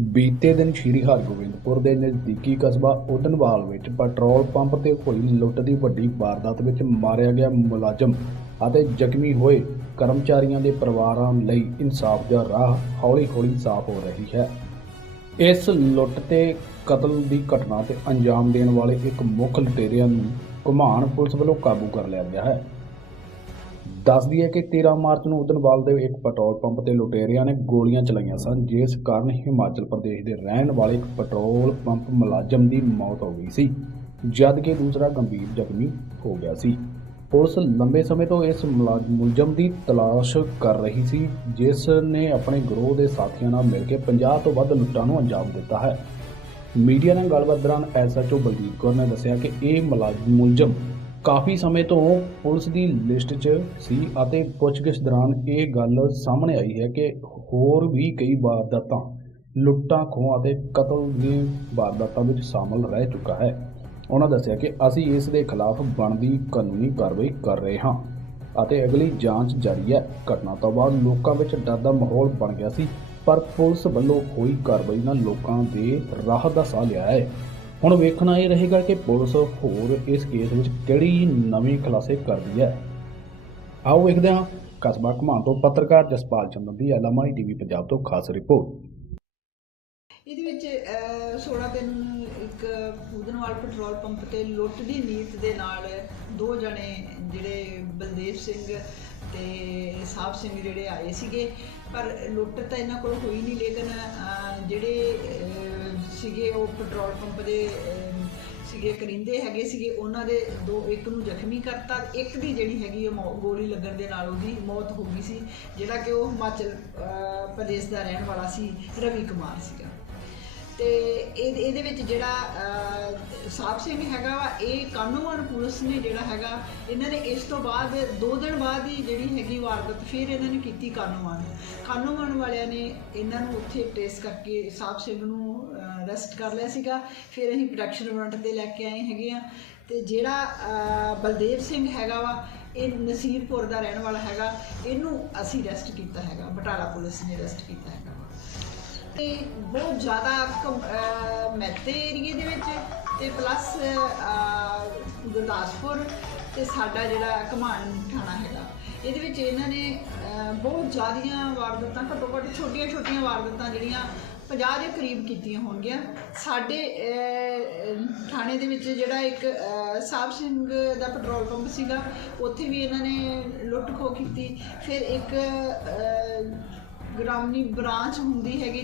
ਬੀਤੇ ਦਿਨ ਸ਼੍ਰੀ ਹਰਗੋਬਿੰਦਪੁਰ ਦੇ ਨਜ਼ਦੀਕੀ ਕਸਬਾ ਉਦਨਵਾਲ ਵਿੱਚ ਪੈਟਰੋਲ ਪੰਪ ਤੇ ਹੋਈ ਲੁੱਟ ਦੀ ਵੱਡੀ ਵਾਰਦਾਤ ਵਿੱਚ ਮਾਰਿਆ ਗਿਆ ਮੁਲਾਜ਼ਮ ਅਤੇ ਜ਼ਖਮੀ ਹੋਏ ਕਰਮਚਾਰੀਆਂ ਦੇ ਪਰਿਵਾਰਾਂ ਲਈ ਇਨਸਾਫ ਦਾ ਰਾਹ ਹੌਲੀ-ਹੌਲੀ ਸਾਫ਼ ਹੋ ਰਹੀ ਹੈ। ਇਸ ਲੁੱਟ ਤੇ ਕਤਲ ਦੀ ਘਟਨਾ ਤੇ ਅੰਜਾਮ ਦੇਣ ਵਾਲੇ ਇੱਕ ਮੁੱਖ ਲੁਟੇਰਿਆਂ ਨੂੰ ਘੁਮਾਣ ਪੁਲਿਸ ਵੱਲੋਂ ਕਾਬੂ ਕਰ ਲਿਆ ਗਿਆ ਹੈ। ਦੱਸਦੀ ਹੈ ਕਿ 13 ਮਾਰਚ ਨੂੰ ਉਦਨਵਾਲ ਦੇ ਇੱਕ ਪੈਟਰੋਲ ਪੰਪ ਤੇ ਲੁਟੇਰਿਆਂ ਨੇ ਗੋਲੀਆਂ ਚਲਾਈਆਂ ਸਨ, ਜਿਸ ਕਾਰਨ ਹਿਮਾਚਲ ਪ੍ਰਦੇਸ਼ ਦੇ ਰਹਿਣ ਵਾਲੇ ਇੱਕ ਪੈਟਰੋਲ ਪੰਪ ਮੁਲਾਜ਼ਮ ਦੀ ਮੌਤ ਹੋ ਗਈ ਸੀ, ਜਦ ਕਿ ਦੂਸਰਾ ਗੰਭੀਰ ਜ਼ਖਮੀ ਹੋ ਗਿਆ ਸੀ। ਪੁਲਿਸ ਲੰਬੇ ਸਮੇਂ ਤੋਂ ਇਸ ਮੁਲਾ- ਮੁਲਜ਼ਮ ਦੀ ਤਲਾਸ਼ ਕਰ ਰਹੀ ਸੀ, ਜਿਸ ਨੇ ਆਪਣੇ ਗਰੋਹ ਦੇ ਸਾਥੀਆਂ ਨਾਲ ਮਿਲ ਕੇ 50 ਤੋਂ ਵੱਧ ਲੁੱਟਾਂ ਨੂੰ ਅੰਜਾਮ ਦਿੱਤਾ ਹੈ। ਮੀਡੀਆ ਨਾਲ ਗੱਲਬਾਤ ਦੌਰਾਨ ਐਸਐਚਓ ਬਲਦੀਪ ਕੌਰ ਨੇ ਦੱਸਿਆ ਕਿ ਇਹ ਮੁਲਾਜ਼ਮ ਮੁਲਜ਼ਮ ਕਾਫੀ ਸਮੇਂ ਤੋਂ ਪੁਲਿਸ ਦੀ ਲਿਸਟ 'ਚ ਸੀ ਅਤੇ ਪੁੱਛਗਿੱਛ ਦੌਰਾਨ ਇਹ ਗੱਲ ਸਾਹਮਣੇ ਆਈ ਹੈ ਕਿ ਹੋਰ ਵੀ ਕਈ ਵਾਰਦਾਤਾਂ ਲੁੱਟਾਂ, ਖੋਹਾਂ ਅਤੇ ਕਤਲ ਦੀਆਂ ਵਾਰਦਾਤਾਂ ਵਿੱਚ ਸ਼ਾਮਲ ਰਹਿ ਚੁੱਕਾ ਹੈ। ਉਹਨਾਂ ਦੱਸਿਆ ਕਿ ਅਸੀਂ ਇਸ ਦੇ ਖਿਲਾਫ ਬਣਦੀ ਕਾਨੂੰਨੀ ਕਾਰਵਾਈ ਕਰ ਰਹੇ ਹਾਂ ਅਤੇ ਅਗਲੀ ਜਾਂਚ ਜਾਰੀ ਹੈ। ਘਟਨਾ ਤੋਂ ਬਾਅਦ ਲੋਕਾਂ ਵਿੱਚ ਡਰ ਦਾ ਮਾਹੌਲ ਬਣ ਗਿਆ ਸੀ, ਪਰ ਪੁਲਿਸ ਵੱਲੋਂ ਹੋਈ ਕਾਰਵਾਈ ਨਾਲ ਲੋਕਾਂ ਦੇ ਰਾਹਤ ਦਾ ਸਾਹ ਲਿਆ ਹੈ। ਹੁਣ ਵੇਖਣਾ ਇਹ ਰਹੇਗਾ ਕਿ ਪੁਲਿਸ ਹੋਰ ਇਸ ਕੇਸ ਵਿੱਚ ਕਿਹੜੀ ਨਵੀਂ ਖੁਲਾਸੇ ਕਰਦੀ ਹੈ। ਆਓ ਵੇਖਦੇ ਹਾਂ ਕਸਬਾ ਘਮਾਣ ਤੋਂ ਪੱਤਰਕਾਰ ਜਸਪਾਲ ਚੰਦਰ ਦੀ ਐਲਐਮਆਈ ਟੀਵੀ ਪੰਜਾਬ ਤੋਂ ਖਾਸ ਰਿਪੋਰਟ। ਇਹਦੇ ਵਿੱਚ ਅਹ, 16 ਦਿਨ ਇੱਕ ਪੂਦਨਵਾਲ ਪੈਟਰੋਲ ਪੰਪ ਤੇ ਲੁੱਟ ਦੀ ਨੀਤ ਦੇ ਨਾਲ ਦੋ ਜਣੇ ਜਿਹੜੇ ਬਲਦੇਵ ਸਿੰਘ ਤੇ ਸਾਹਿਬ ਸਿੰਘ ਜਿਹੜੇ ਆਏ ਸੀਗੇ। ਪਰ ਲੁੱਟ ਤਾਂ ਇਹਨਾਂ ਕੋਲ ਹੋਈ ਨਹੀਂ ਲੇਕਿਨ ਜਿਹੜੇ ਸੀਗੇ, ਉਹ ਪੈਟਰੋਲ ਪੰਪ ਦੇ ਸੀਗੇ ਕਰਿੰਦੇ ਹੈਗੇ ਸੀਗੇ, ਉਹਨਾਂ ਦੇ ਦੋ, ਇੱਕ ਨੂੰ ਜ਼ਖਮੀ ਕਰਤਾ, ਇੱਕ ਦੀ ਜਿਹੜੀ ਹੈਗੀ ਉਹ ਮੌ- ਗੋਲੀ ਲੱਗਣ ਦੇ ਨਾਲ ਉਹਦੀ ਮੌਤ ਹੋ ਗਈ ਸੀ, ਜਿਹੜਾ ਕਿ ਉਹ ਹਿਮਾਚਲ ਪ੍ਰਦੇਸ਼ ਦਾ ਰਹਿਣ ਵਾਲਾ ਸੀ, ਰਵੀ ਕੁਮਾਰ ਸੀਗਾ। ਤੇ ਇਹ, ਇਹਦੇ ਵਿੱਚ ਜਿਹੜਾ ਅਹ, ਸਾਹਿਬ ਸਿੰਘ ਹੈਗਾ ਵਾ ਇਹ ਕਾਨੂੰਨ ਪੁਲਿਸ ਨੇ ਜਿਹੜਾ ਹੈਗਾ ਇਹਨਾਂ ਨੇ ਇਸ ਤੋਂ ਬਾਅਦ ਦੋ ਦਿਨ ਬਾਅਦ ਹੀ ਜਿਹੜੀ ਹੈਗੀ ਵਾਰਦਾਤ ਫਿਰ ਇਹਨਾਂ ਨੇ ਕੀਤੀ ਕਾਨੂੰਨ। ਕਾਨੂੰਨ ਵਾਲਿਆਂ ਨੇ ਇਹਨਾਂ ਨੂੰ ਉੱਥੇ ਟ੍ਰੇਸ ਕਰਕੇ ਸਾਹਿਬ ਸਿੰਘ ਨੂੰ ਅਰੈਸਟ ਕਰ ਲਿਆ ਸੀਗਾ। ਫਿਰ ਅਸੀਂ ਪ੍ਰੋਡਕਸ਼ਨ ਵਾਰੰਟ ਤੇ ਲੈ ਕੇ ਆਏ ਹੈਗੇ ਆ। ਤੇ ਜਿਹੜਾ ਬਲਦੇਵ ਸਿੰਘ ਹੈਗਾ ਵਾ ਇਹ ਨਸੀਰਪੁਰ ਦਾ ਰਹਿਣ ਵਾਲਾ ਹੈਗਾ। ਇਹਨੂੰ ਅਸੀਂ ਅਰੈਸਟ ਕੀਤਾ ਹੈਗਾ ਬਟਾਲਾ ਪੁਲਿਸ ਨੇ ਅਰੈਸਟ ਕੀਤਾ ਹੈਗਾ। ਵਾ ਤੇ ਬਹੁਤ ਜ਼ਿਆਦਾ ਕਮ- ਅਹ ਮਹਿਤੇ ਏਰੀਏ ਦੇ ਵਿੱਚ ਤੇ ਪਲੱਸ ਗੁਰਦਾਸਪੁਰ ਤੇ ਸਾਡਾ ਜਿਹੜਾ ਕਮਾਨ ਥਾਣਾ ਹੈਗਾ। ਇਹਦੇ ਵਿੱਚ ਇਹਨਾਂ ਨੇ ਬਹੁਤ ਜ਼ਿਆਦੀਆਂ ਵਾਰਦਾਤਾਂ ਘੱਟੋ ਘੱਟ ਛੋਟੀਆਂ ਛੋਟੀਆਂ ਵਾਰਦਾਤਾਂ ਜਿਹੜੀਆਂ 50 ਦੇ ਕਰੀਬ ਕੀਤੀਆਂ ਹੋਣਗੀਆਂ। ਸਾਡੇ ਥਾਣੇ ਦੇ ਵਿੱਚ ਜਿਹੜਾ ਇੱਕ ਸਾਹਿਬ ਸਿੰਘ ਦਾ ਪੈਟਰੋਲ ਪੰਪ ਸੀਗਾ ਉੱਥੇ ਵੀ ਇਹਨਾਂ ਨੇ ਲੁੱਟ ਖੋਹ ਕੀਤੀ। ਫਿਰ ਇੱਕ ਅਹ, ਬ੍ਰਾਂਚ ਹੁੰਦੀ ਹੈਗੀ